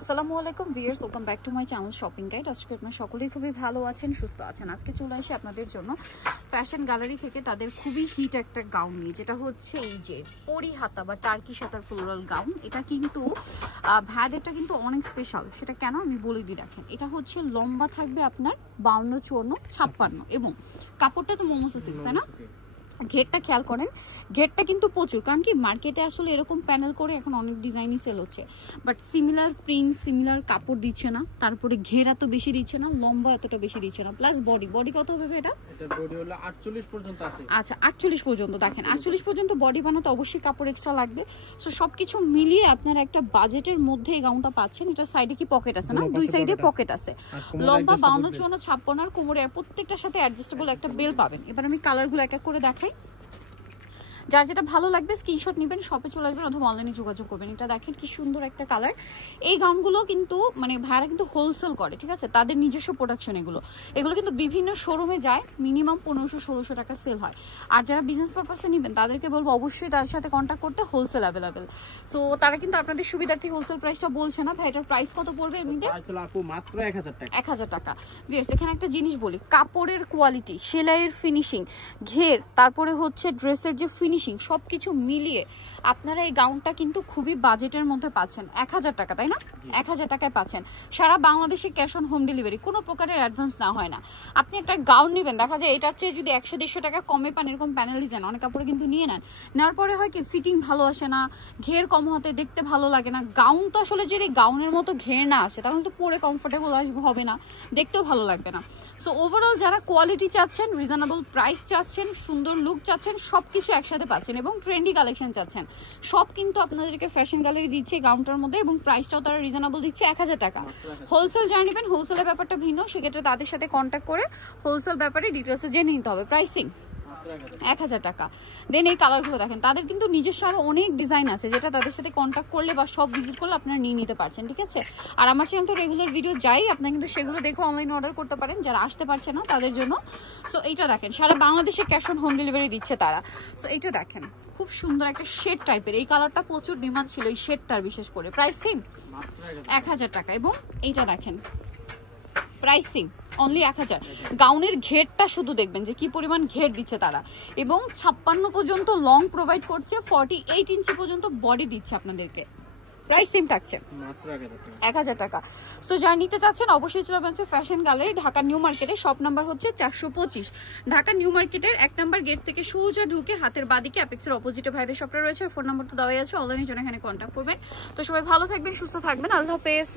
আসসালামু আলাইকুম viewers, welcome back to my channel shopping guide. আজকে আপনারা সকলেই খুবই ভালো আছেন, সুস্থ আছেন। আজকে চলে আসি আপনাদের জন্য ফ্যাশন গ্যালারি থেকে তাদের খুবই হিট একটা গাউন নিয়ে, যেটা হচ্ছে এই যে পরি হাতা বা টার্কি হাতার ফ্লোরাল গাউন। এটা কিন্তু ভ্যাদেরটা কিন্তু অনেক স্পেশাল। সেটা কেন আমি বলে দিই, রাখেন। এটা হচ্ছে লম্বা থাকবে আপনার 52, 54, 56 এবং কাপড়টা তো মোমোসো সিল্ক, তাই না? ঘেরটা খেয়াল করেন, ঘেরটা কিন্তু প্রচুর, কারণ কি মার্কেটে আসলে এরকম প্যানেল করে এখন অনেক ডিজাইনই সেল হচ্ছে, বাট সিমিলার প্রিন্ট সিমিলার কাপড় দিচ্ছে না, তারপরে ঘের এত বেশি দিচ্ছে না, লম্বা এতটা বেশি দিচ্ছে না, প্লাস বডি কত হবে এটা? এটা বডি হলো 48 পর্যন্ত আছে। আচ্ছা 48 পর্যন্ত। দেখেন 48 পর্যন্ত বডি বানাতে অবশ্যই কাপড় এক্সট্রা লাগবে। সো সবকিছু মিলিয়ে আপনারা একটা বাজেটের মধ্যে এই গাউনটা পাচ্ছেন। এটা সাইডে কি পকেট আছে না? দুই সাইডে পকেট আছে। লম্বা 52, 54, 56 আর কোমরে প্রত্যেকটার সাথে অ্যাডজাস্টেবল একটা বেল পাবেন। এবার আমি কালারগুলো এক এক করে দেখাই। যার যেটা ভালো লাগবে স্ক্রিনশট নেবেন, শপে চলে আসবেন অথবা অনলাইনে যোগাযোগ করবেন। এটা দেখেন কি সুন্দর একটা কালার। এই গাউনগুলো কিন্তু মানে ভাইরা কিন্তু হোলসেল করে, ঠিক আছে? তাদের নিজস্ব প্রোডাকশন এগুলো কিন্তু বিভিন্ন শোরুমে যায়, মিনিমাম 1500-1600 টাকা সেল হয়। আর যারা বিজনেস পারপাসে নেবেন তাদেরকে বলবো অবশ্যই তার সাথে কন্ট্যাক্ট করতে, হোলসেল অ্যাভেলেবেল। সো তারা কিন্তু আপনাদের সুবিধার্থে হোলসেল প্রাইসটা বলছে না। ভাই এটার প্রাইস কত পড়বে এমনিতে? মাত্র 1000 টাকা। 1000 টাকা। ভিউয়ার্স এখানে একটা জিনিস বলি, কাপড়ের কোয়ালিটি, সেলাইয়ের ফিনিশিং, ঘের, তারপরে হচ্ছে ড্রেসের যে ফিনিশিং, সবকিছু মিলিয়ে আপনারা এই গাউনটা কিন্তু খুবই বাজেটের মধ্যে পাচ্ছেন। 1000 টাকা, তাই না? 1000 টাকায় পাচ্ছেন। সারা বাংলাদেশে ক্যাশ অন হোম ডেলিভারি, কোনো প্রকারের অ্যাডভান্স না হয় না। আপনি একটা গাউন নেবেন, দেখা যায় এটার চেয়ে যদি 100-150 টাকা কমে পান, এরকম প্যানেল ডিজাইন অনেক কাপড়ে কিন্তু নিয়ে নেন। নেওয়ার পরে হয় কি ফিটিং ভালো আসে না, ঘের কম হতে দেখতে ভালো লাগে না। গাউন তো আসলে যদি গাউনের মতো ঘের না আসে তাহলে তো পরে কমফোর্টেবল হবে না, দেখতেও ভালো লাগবে না। সো ওভারঅল যারা কোয়ালিটি চাচ্ছেন, রিজনেবল প্রাইস চাচ্ছেন, সুন্দর লুক চাচ্ছেন, সব কিছু একসাথে পাচ্ছেন এবং ট্রেন্ডি কালেকশন চাচ্ছেন, সব কিন্তু আপনাদেরকে ফ্যাশন গ্যালারি দিচ্ছে গাউনটার মধ্যে এবং প্রাইসটাও তারা রিজনেবল দিচ্ছে। 1000 টাকা। হোলসেল যারা নেবেন, হোলসেলের ব্যাপারটা ভিন্ন, সেক্ষেত্রে তাদের সাথে কন্ট্যাক্ট করে হোলসেল ব্যাপারে ডিটেলসে জেনে নিতে হবে। প্রাইসিং 1000 টাকা। দেন এই কালারগুলো দেখেন, তাদের কিন্তু নিজস্ব আরও অনেক ডিজাইন আছে, যেটা তাদের সাথে কন্ট্যাক্ট করলে বা সব ভিজিট করলে আপনারা নিয়ে নিতে পারছেন, ঠিক আছে? আর আমার চ্যানেল তো রেগুলার ভিডিও যাই, আপনারা কিন্তু সেগুলো দেখে অনলাইন অর্ডার করতে পারেন যারা আসতে পারছে না তাদের জন্য। সো এইটা দেখেন, সারা বাংলাদেশে ক্যাশ অন হোম ডেলিভারি দিচ্ছে তারা। সো এইটা দেখেন, খুব সুন্দর একটা শেড টাইপের, এই কালারটা প্রচুর ডিমান্ড ছিল এই শেডটার বিশেষ করে। প্রাইসিং 1000 টাকা। এবং এইটা দেখেন, প্রাইসিং অনলি 1000। গাউনের ঘেরটা শুধু দেখবেন যে কি পরিমাণ ঘের দিচ্ছে তারা, এবং 56 পর্যন্ত লং প্রোভাইড করছে, 48 ইঞ্চি পর্যন্ত বডি দিচ্ছে আপনাদেরকে। প্রাইস সেম থাকছে মাত্র 1000 টাকা। সো যারা নিতে চাচ্ছেন অবশ্যই চলে আসবেন ফ্যাশন গ্যালারি, ঢাকা নিউ মার্কেটে। শপ নাম্বার হচ্ছে 425, ঢাকা নিউ মার্কেটের 1 নম্বর গেট থেকে সোজা ঢুকে হাতের বাদিকে অ্যাপেক্সের অপোজিটে ভাইদের শপটা রয়েছে। ফোন নাম্বার তো দেওয়াই আছে, অনলাইনে জন্য এখানে কন্ট্যাক্ট করবেন। তো সবাই ভালো থাকবেন, সুস্থ থাকবেন, আল্লাহ হাফেজ।